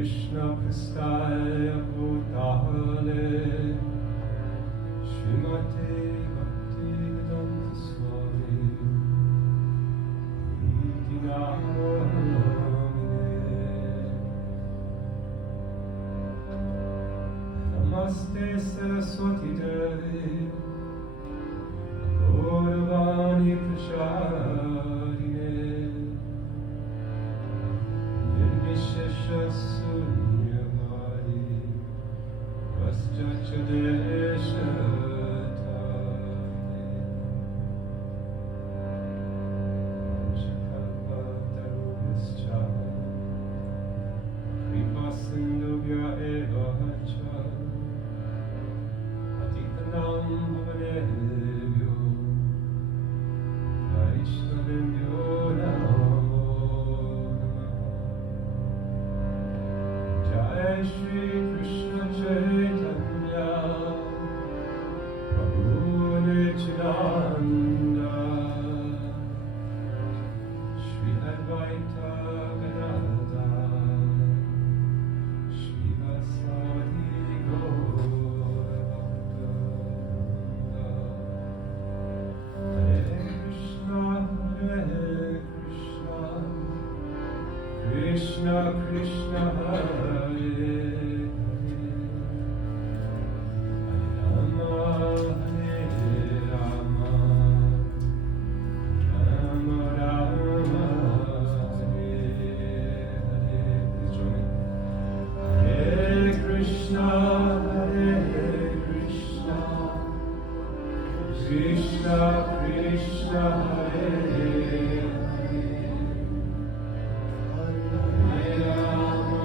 Krishna Prastaya Bhutale Srimate Bhaktivedanta Swami Iti Namine Namaste Saraswati Devi Gauravani Prashadine Nirvishesha Sunyavadi Vaschachadeshatane Vanchakalpatarubhascha Kripasindubhya eva cha Patitanam bhavanebhyo Vaishnavebhyo namo namah Jai Shri Krishna Chaitanya Prabhu Nityananda Shri Advaita Gadadhar Shri Vasadi Gaurabhakta Hare Krishna Krishna Krishna Hare Krishna Krishna Hare Hare Rama Hare Rama Rama Rama Hare Hare Hare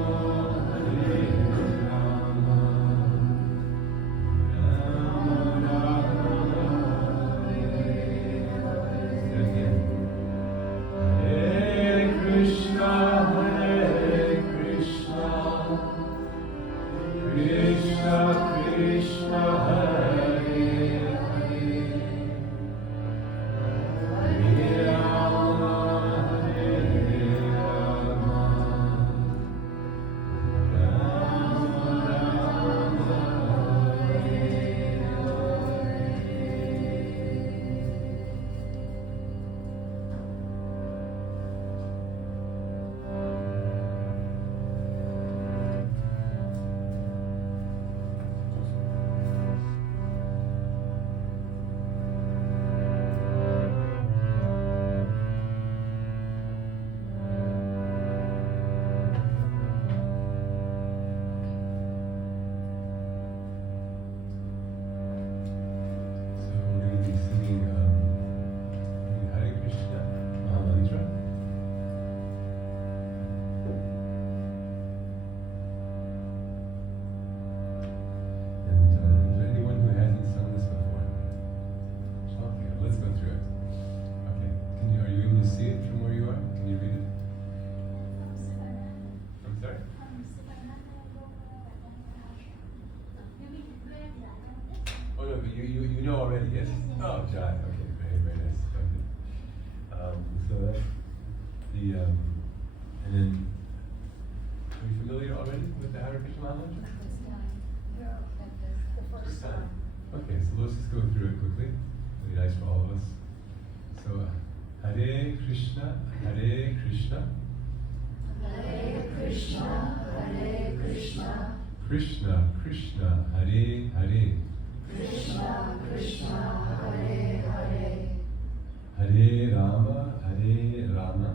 Krishna Krishna Krishna Hare You know already, yes? Oh, Jai. Okay, very, very nice. Okay. So that's the, and then, are you familiar already with the Hare Krishna Mantra? Yeah, the first time. Okay, so let's just go through it quickly. It'll be nice for all of us. So, Hare Krishna, Hare Krishna. Hare Krishna, Hare Krishna. Krishna, Krishna, Hare Hare. Krishna, Krishna, Hare Hare. Hare Rama, Hare Rama.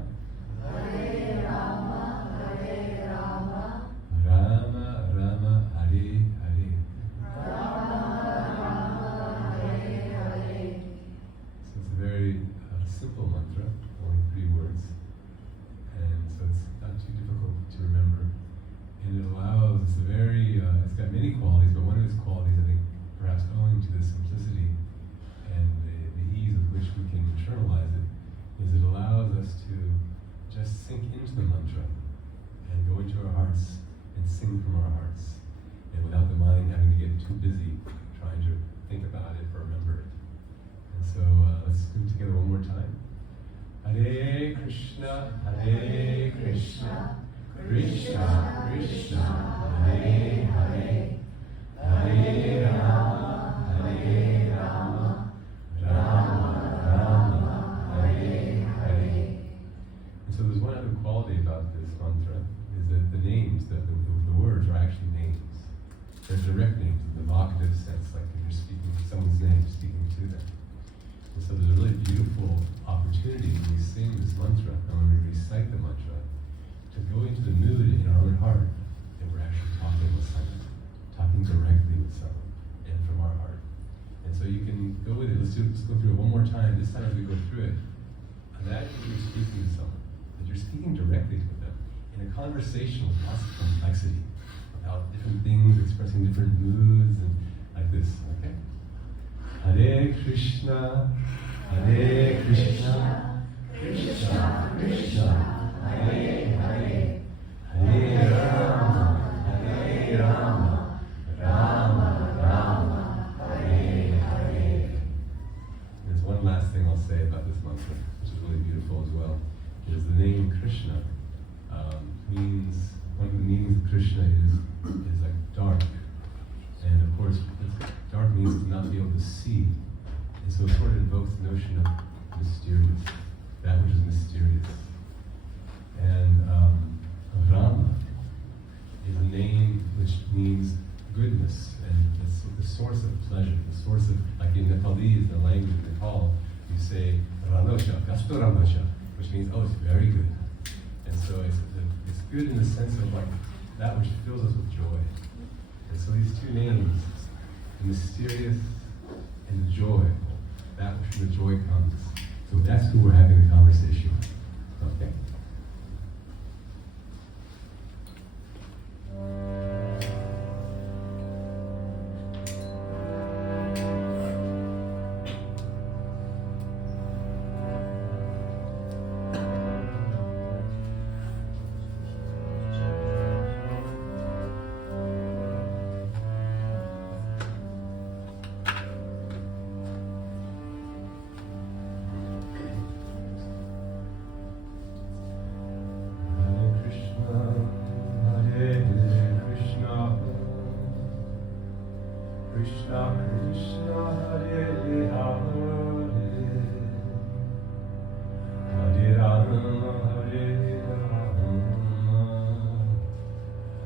Hare Rama, Hare Rama. Rama, Rama, Hare Hare. Rama, Rama, Hare Hare. So it's a very simple mantra, only 3 words. And so it's not too difficult to remember. And it allows, it's got many qualities, but one of its qualities, I think, perhaps owing to the simplicity and the ease with which we can internalize it, is it allows us to just sink into the mantra and go into our hearts and sing from our hearts, and without the mind having to get too busy trying to think about it or remember it. And so let's do it together one more time. Hare Krishna, Hare Krishna, Krishna Krishna, Hare Hare, Hare Rama, Hare Rama, Rama Rama, Hare Hare. And so there's one other quality about this mantra, is that the names, the words are actually names. They're direct names in the evocative sense, like if you're speaking someone's name, speaking to them. And so there's a really beautiful opportunity when we sing this mantra and when we recite the mantra to go into the mood in our own heart that we're actually talking with someone, talking directly with someone, and from our heart. And so you can go with it. Let's go through it one more time. This time as we go through it, imagine that you're speaking to someone, that you're speaking directly to them in a conversation with lots of complexity, about different things, expressing different moods, and like this, okay? Hare Krishna, Hare Krishna, Krishna Krishna, Hare Hare, Hare Rama, Hare Rama, Rama Rama, Hare Hare. There's one last thing I'll say about this mantra, which is really beautiful as well, is the name Krishna means, one of the meanings of Krishna is like dark. And of course, dark means to not be able to see. And so it sort of invokes the notion of mysterious, that which is mysterious. And Rama is a name which means goodness, and it's the source of pleasure, the source of, like in Nepalese, the language of Nepal, you say Ranosha, Gasto Ranosha, which means, oh, it's very good. And so it's good in the sense of like that which fills us with joy. And so these two names, the mysterious and the joy, that which from the joy comes. So that's who we're having a conversation with. Okay? Krishna Krishna, Hare Hare, Hare Rama, Hare Rama, Rama Rama, Hare Hare.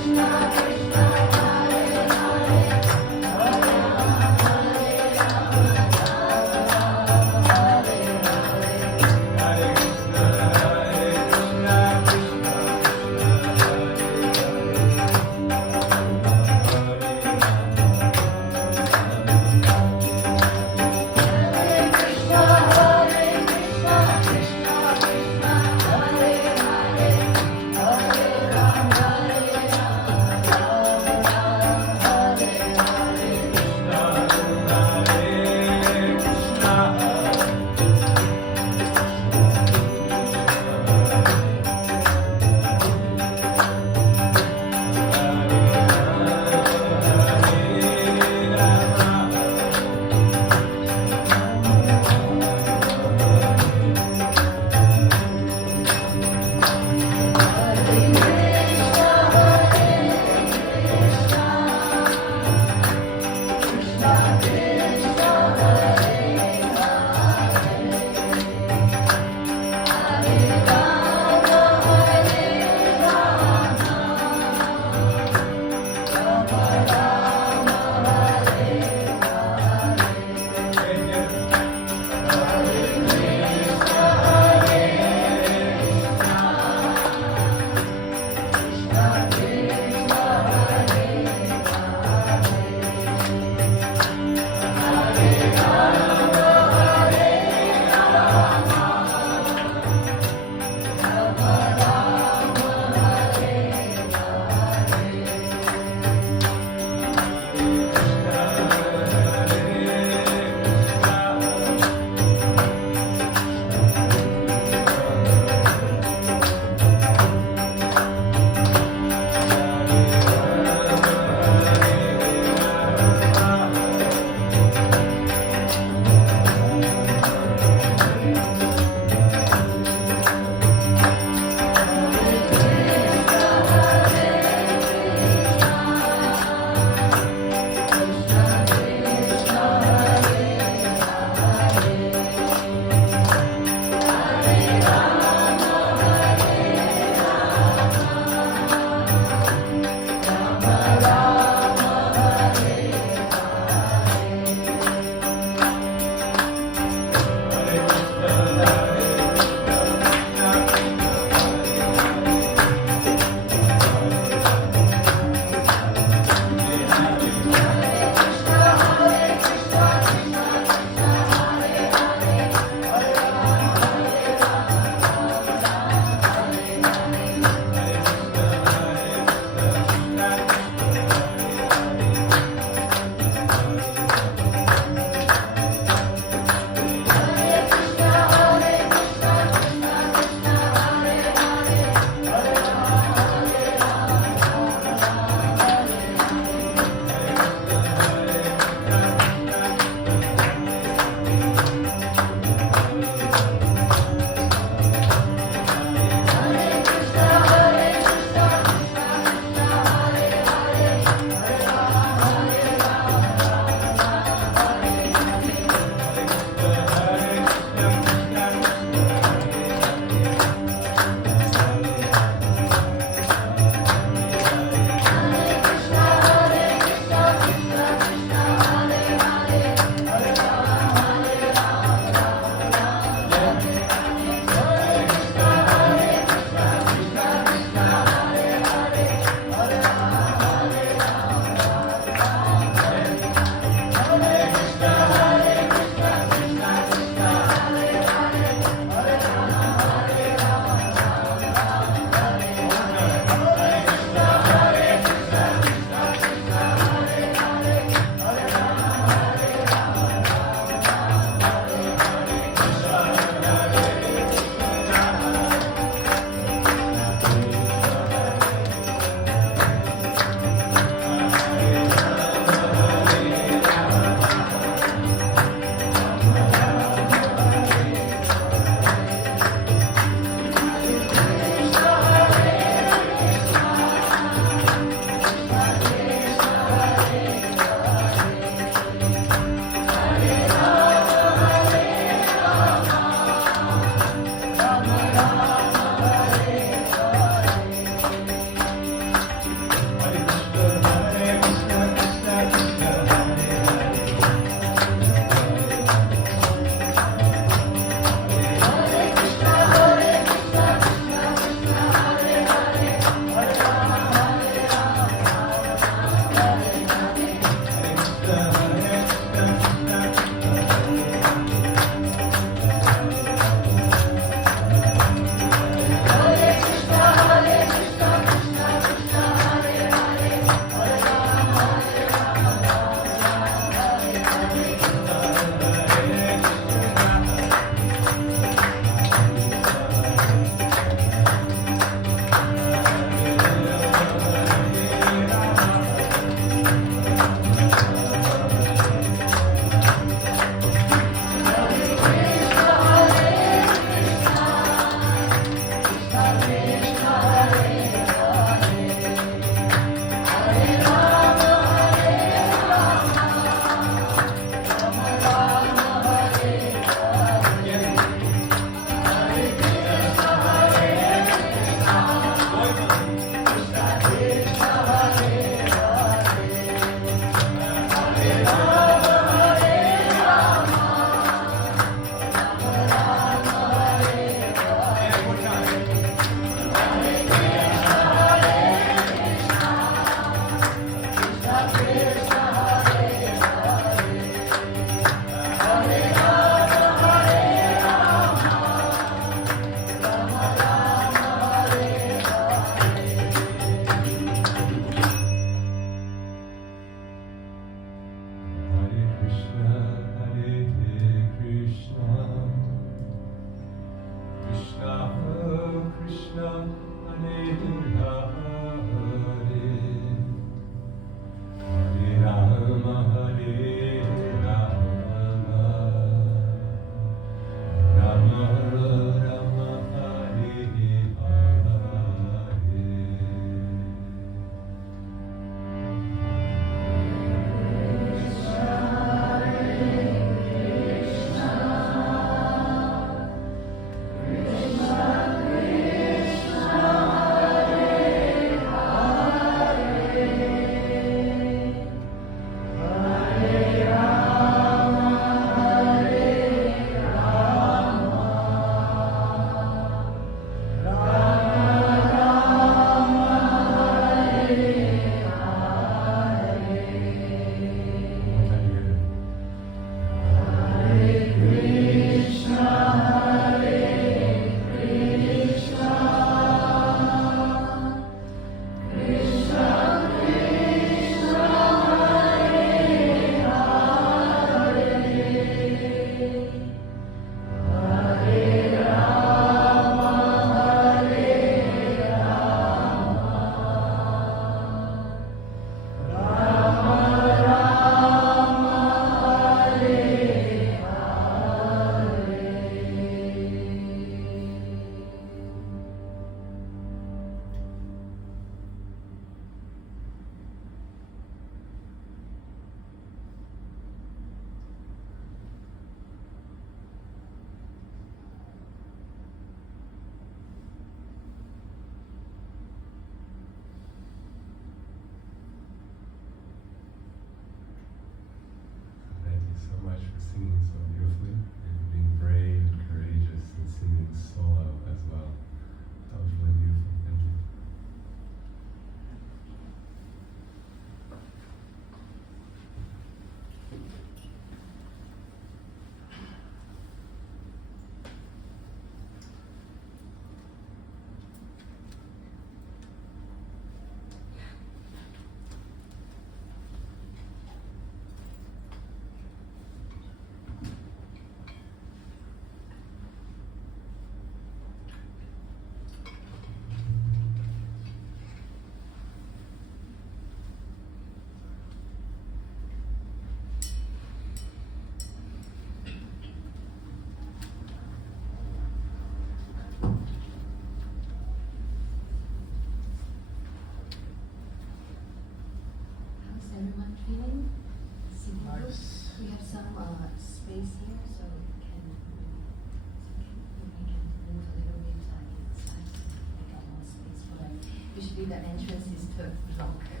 actually the entrance is to longer.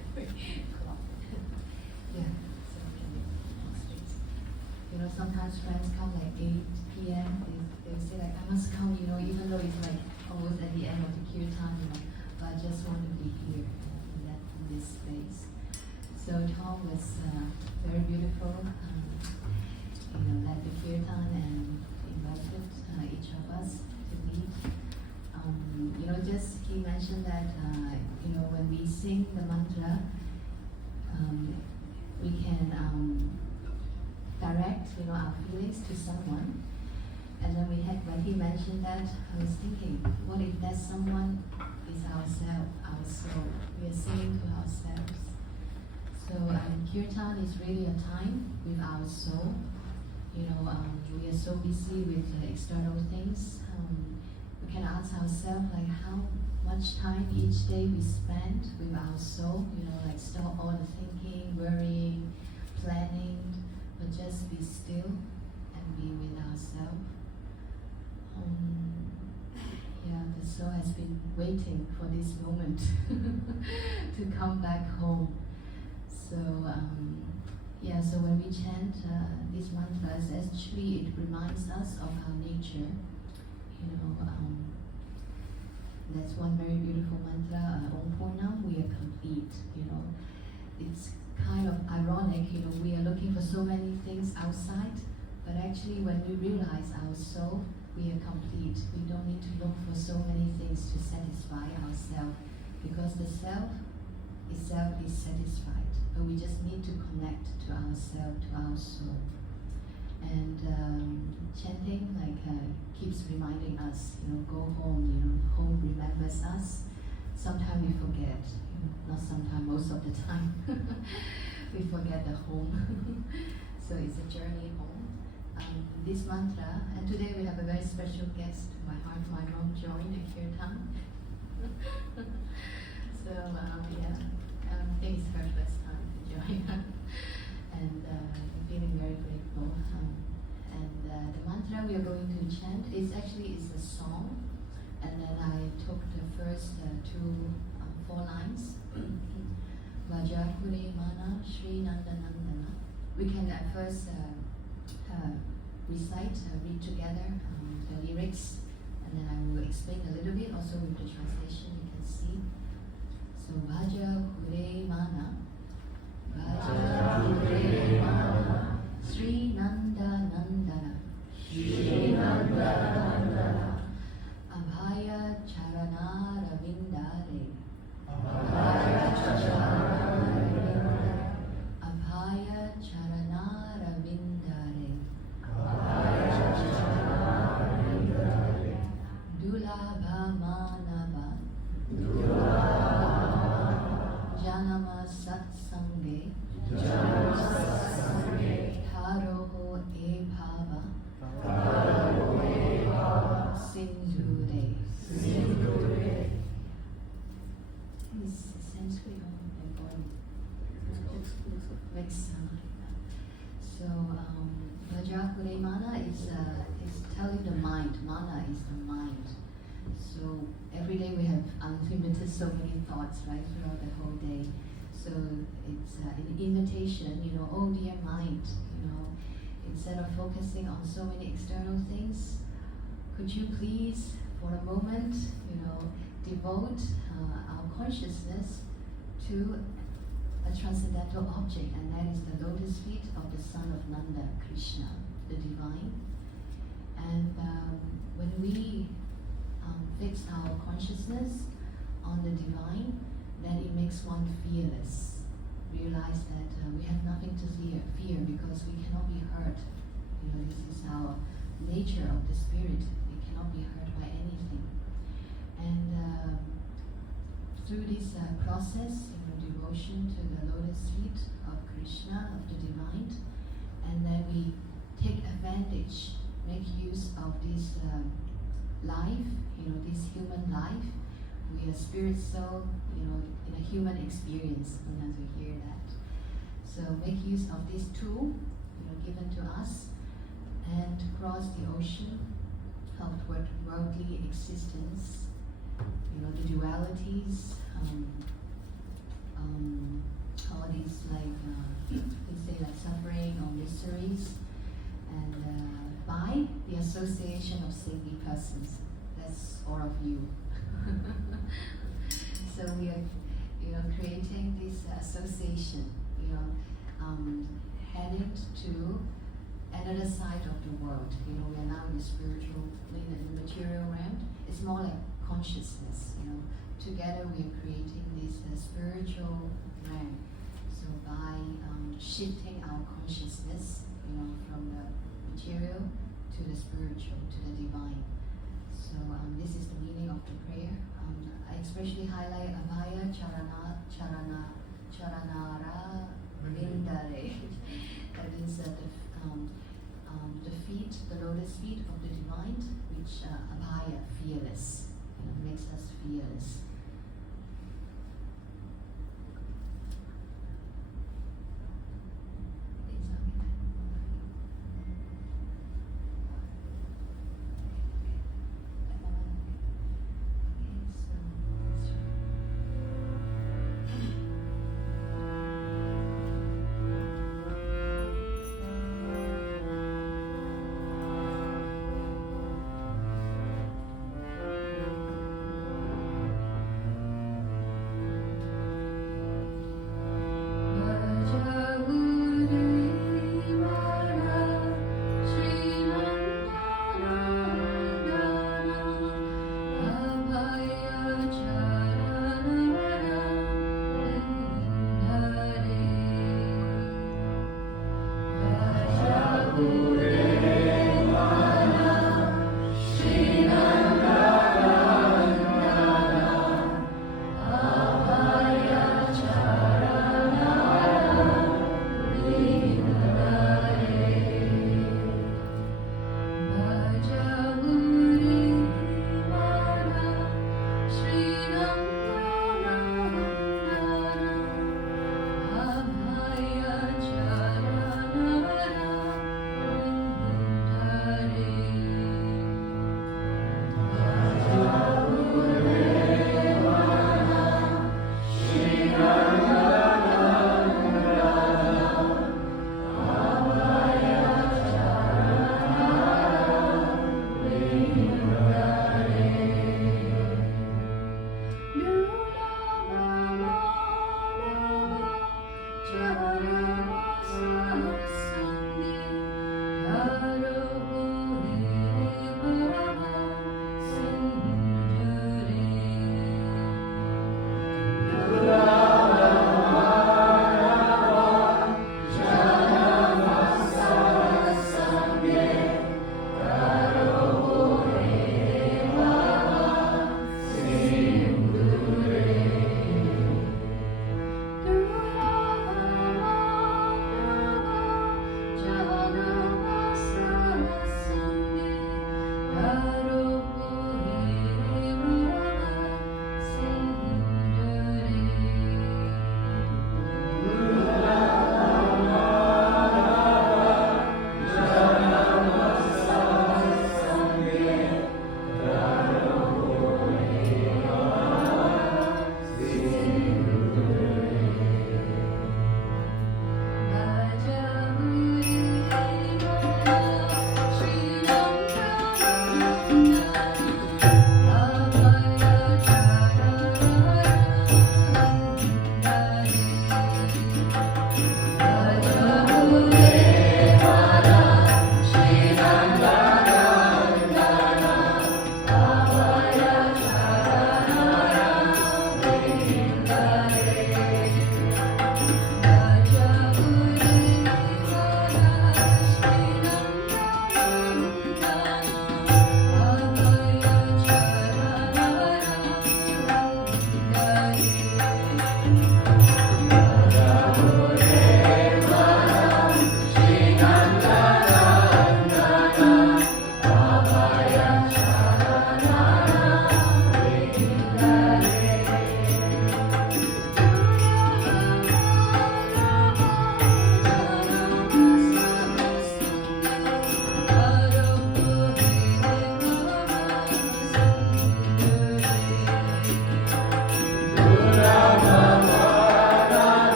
Yeah, so we can demonstrate. You know, sometimes friends come like 8 p.m. They say like, I must come, you know, even though it's like almost at the end of the kirtan, you know, but I just want to be here in this space. So Tom was very beautiful, you know, led the kirtan and invited each of us to meet. You know, just he mentioned that, you know, when we sing the mantra, we can direct, you know, our feelings to someone. And then when he mentioned that, I was thinking, what if that someone is ourselves, our soul? We are singing to ourselves. So kirtan is really a time with our soul. You know, we are so busy with external things. We can ask ourselves like how much time each day we spend with our soul. You know, like stop all the thinking, worrying, planning, but just be still and be with ourselves. Yeah, the soul has been waiting for this moment to come back home. So yeah, so when we chant these mantras, actually it reminds us of our nature. You know, that's one very beautiful mantra. Om Purnam, we are complete. You know, it's kind of ironic. You know, we are looking for so many things outside, but actually, when we realize our soul, we are complete. We don't need to look for so many things to satisfy ourselves, because the self itself is satisfied. But we just need to connect to ourselves, to our soul. And chanting like keeps reminding us, you know, go home. You know, home remembers us. Sometimes we forget. You know, not sometimes, most of the time, we forget the home. So it's a journey home. This mantra, and today we have a very special guest. My mom joined the kirtan. So yeah, I think it's her first time to join, and I'm feeling very grateful. And the mantra we are going to chant is actually a song, and then I took the first 4 lines. Vajakure mana Shri Nandanandana. We can at first recite, read together the lyrics, and then I will explain a little bit also with the translation you can see. So Vajakure mana, Vajakure mana, Sri Nanda Nandana, Sri Nanda Nandana, Abhaya Charana Ravindare, Abhaya Charana Ravindare, Abhaya Charana Ravindare, Abhaya Charana Ravindare, Dulabha Manava, Janama Satsange, Taroho E Bhava, Sindhure. Is Sanskrit or mixed? So Vajakure Mana is telling the mind. Mana is the mind. So every day we have unlimited so many thoughts, right, throughout the whole day. So it's an invitation, you know, oh dear mind, you know, instead of focusing on so many external things, could you please, for a moment, you know, devote our consciousness to a transcendental object, and that is the lotus feet of the son of Nanda, Krishna, the divine. And when we fix our consciousness on the divine, then it makes one fearless. Realize that we have nothing to fear because we cannot be hurt. You know, this is our nature of the spirit. We cannot be hurt by anything. And through this process, you know, devotion to the lotus feet of Krishna, of the divine, and then we take advantage, make use of this life, you know, this human life. We are spirit soul, you know, in a human experience, as we hear that. So make use of this tool, you know, given to us, and cross the ocean of worldly existence, the dualities, all these they say like suffering or miseries, and by the association of saintly persons. That's all of you. So we are, creating this association, headed to another side of the world. We are now in the spiritual, in the material realm. It's more like consciousness. Together we are creating this spiritual realm. So by shifting our consciousness, from the material to the spiritual, to the divine. So this is the meaning of the prayer. I especially highlight Abhaya Charanara Vindare. That means the feet, the lotus feet of the divine, which Abhaya, fearless, makes us fearless.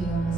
your